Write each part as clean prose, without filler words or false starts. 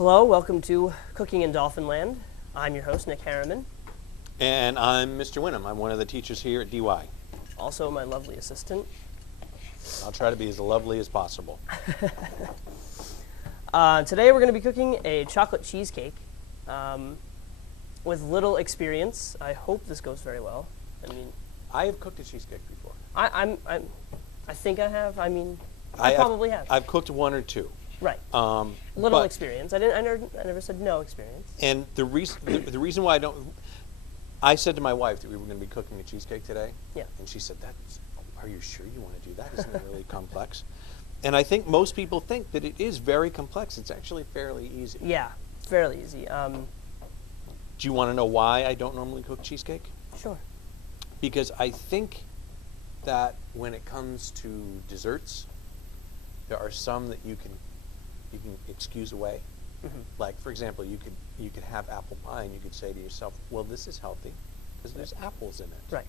Hello, welcome to Cooking in Dolphinland. I'm your host, Nick Harriman. And I'm Mr. Winham. I'm one of the teachers here at DY. Also my lovely assistant. I'll try to be as lovely as possible. Today we're going to be cooking a chocolate cheesecake with little experience. I hope this goes very well. I have cooked a cheesecake before. I think I have. I probably have. I've cooked one or two. Right. Little experience. I never said no experience. And the reason why I said to my wife that we were going to be cooking a cheesecake today. Yeah. And she said, are you sure you want to do that? Isn't it really complex? And I think most people think that it is very complex. It's actually fairly easy. Yeah, fairly easy. Do you want to know why I don't normally cook cheesecake? Sure. Because I think that when it comes to desserts, there are some that you can excuse away. Mm-hmm. Like, for example, you could have apple pie and you could say to yourself, well, this is healthy because there's apples in it. Right.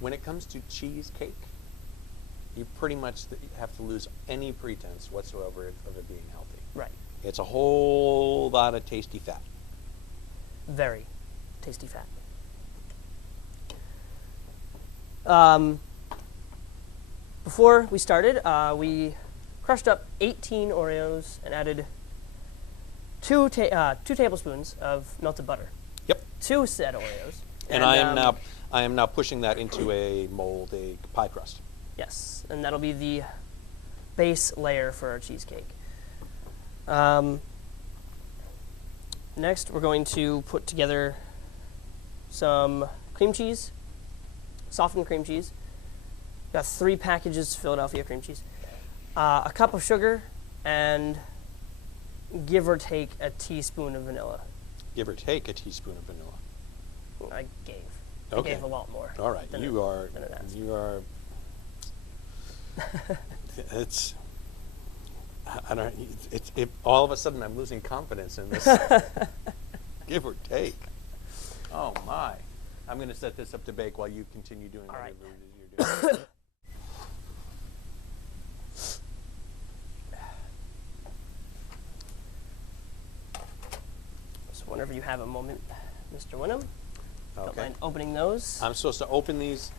When it comes to cheesecake, you pretty much have to lose any pretense whatsoever of it being healthy. Right. It's a whole lot of tasty fat. Very tasty fat. Before we started, we crushed up 18 Oreos and added two tablespoons of melted butter. Yep. 2 said Oreos. And I am now pushing that into a pie crust. Yes, and that'll be the base layer for our cheesecake. Next, we're going to put together some cream cheese, softened cream cheese. Got 3 packages of Philadelphia cream cheese, a cup of sugar, and give or take a teaspoon of vanilla. Give or take a teaspoon of vanilla. I gave. Okay. I gave a lot more. All right. You are. It's. I don't. It's. All of a sudden, I'm losing confidence in this. Give or take. Oh my! I'm going to set this up to bake while you continue doing whatever it is you're doing. So whenever you have a moment, Mr. Winham, don't Okay. mind opening those. I'm supposed to open these.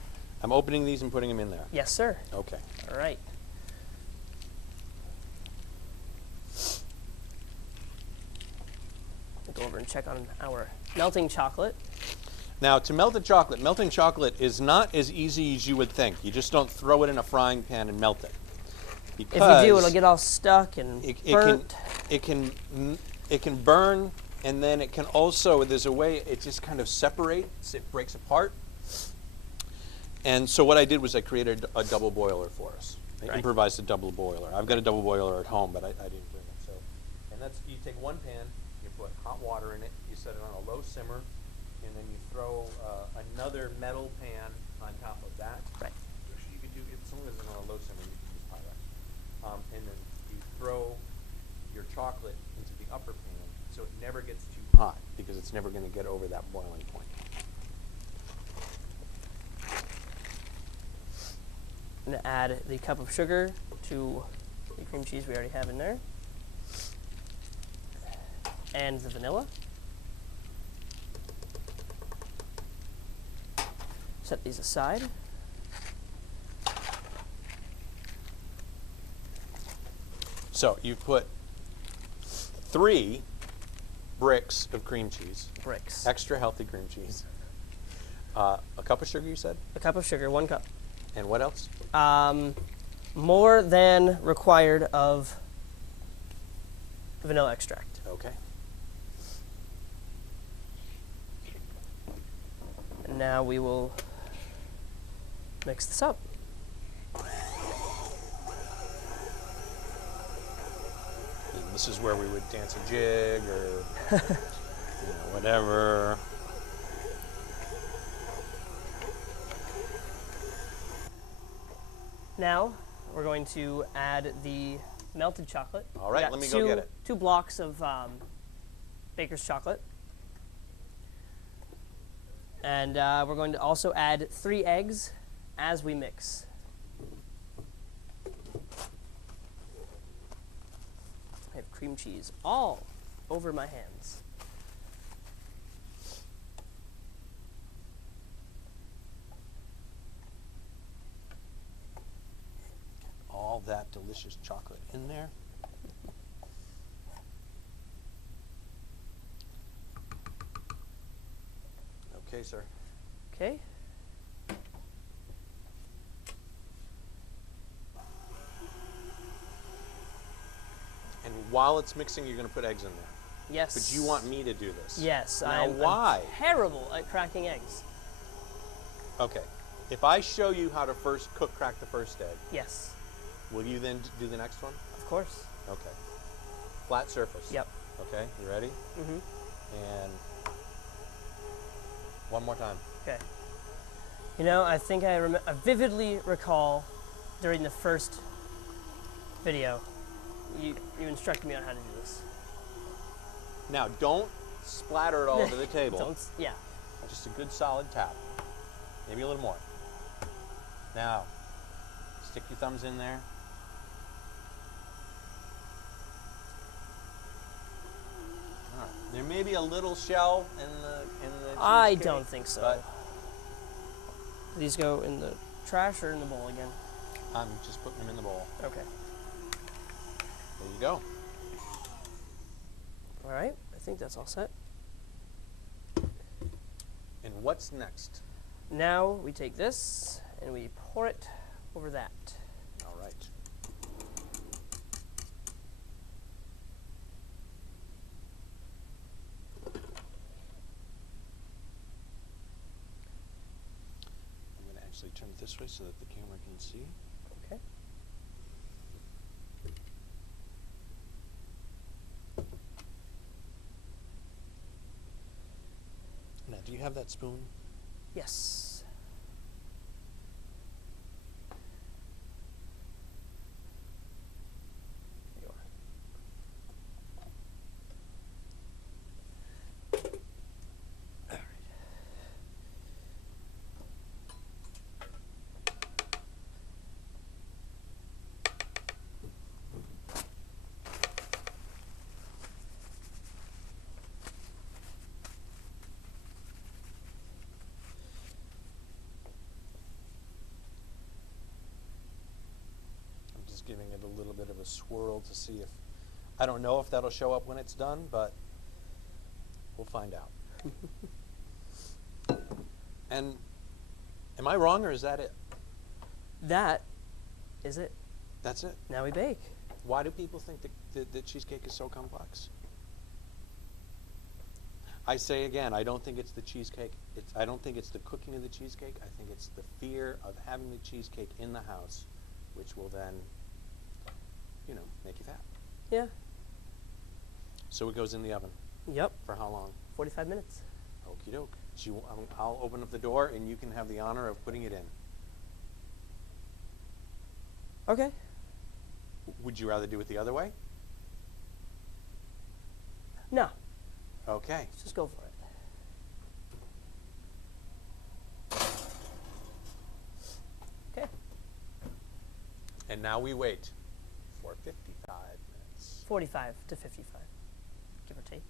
I'm opening these and putting them in there. Yes, sir. Okay. All right. We'll go over and check on our melting chocolate. Now, to melt melting chocolate is not as easy as you would think. You just don't throw it in a frying pan and melt it. Because if you do, it'll get all stuck and burnt. It can burn, and then it can also, there's a way it just kind of separates, it breaks apart. And so what I did was I created a double boiler for us. I improvised a double boiler. I've got a double boiler at home, but I didn't bring it. So, and that's, you take one pan, you put hot water in it, you set it on a low simmer, and then you throw another metal pan on top of that. Right. You could do it, as long as it's on a low simmer, you can use Pyrex. And then you throw your chocolate into the upper pan, so it never gets too hot, because it's never going to get over that boiling point. I'm going to add the cup of sugar to the cream cheese we already have in there. And the vanilla. Set these aside. So you put 3 bricks of cream cheese. Bricks. Extra healthy cream cheese. A cup of sugar, you said? A cup of sugar, 1 cup. And what else? More than required of vanilla extract. Okay. And now we will mix this up. And this is where we would dance a jig or whatever. Now we're going to add the melted chocolate. All right, let me go get it. 2 blocks of baker's chocolate. And we're going to also add 3 eggs as we mix. I have cream cheese all over my hands. All that delicious chocolate in there. Okay, sir. Okay. And while it's mixing, you're going to put eggs in there. Yes. But you want me to do this? Yes. Now, I'm why? terrible at cracking eggs. Okay. If I show you how to first crack the first egg, Yes. will you then do the next one? Of course. Okay. Flat surface. Yep. Okay, you ready? Mm-hmm. And one more time. Okay. You know, I think I vividly recall during the first video, you instructed me on how to do this. Now, don't splatter it all over the table. Yeah. Just a good solid tap. Maybe a little more. Now, stick your thumbs in there. All right. There may be a little shell in the cheesecake. I don't think so. But these go in the trash or in the bowl again? I'm just putting them in the bowl. Okay. There you go. All right. I think that's all set. And what's next? Now we take this and we pour it over that. All right. I'm going to actually turn it this way so that the camera can see. Okay. Now, do you have that spoon? Yes. There you are. All right. I'm just giving it a little bit of a swirl to see if, I don't know if that'll show up when it's done, but we'll find out. And am I wrong, or is that it? That is it. That's it? Now we bake. Why do people think that cheesecake is so complex? I say again, I don't think it's the cheesecake. I don't think it's the cooking of the cheesecake. I think it's the fear of having the cheesecake in the house, which will then, make you fat. Yeah. So it goes in the oven. Yep. For how long? 45 minutes. Okie doke. So I'll open up the door and you can have the honor of putting it in. Okay. Would you rather do it the other way? No. Okay. Let's just go for it. Okay. And now we wait for 55 minutes. 45 to 55, give or take.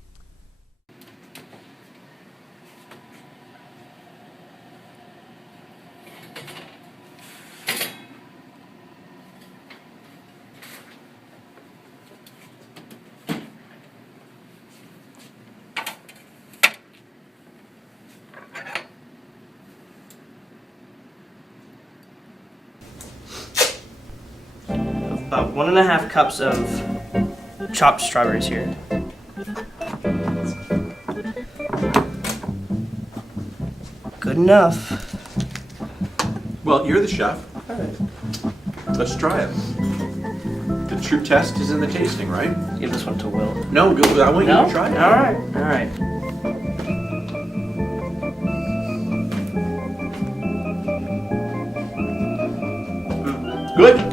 About 1.5 cups of chopped strawberries here. Good enough. Well, you're the chef. All right. Let's try it. The true test is in the tasting, right? Give this one to Will. No, good. I want you to try it. All right. All right. Good?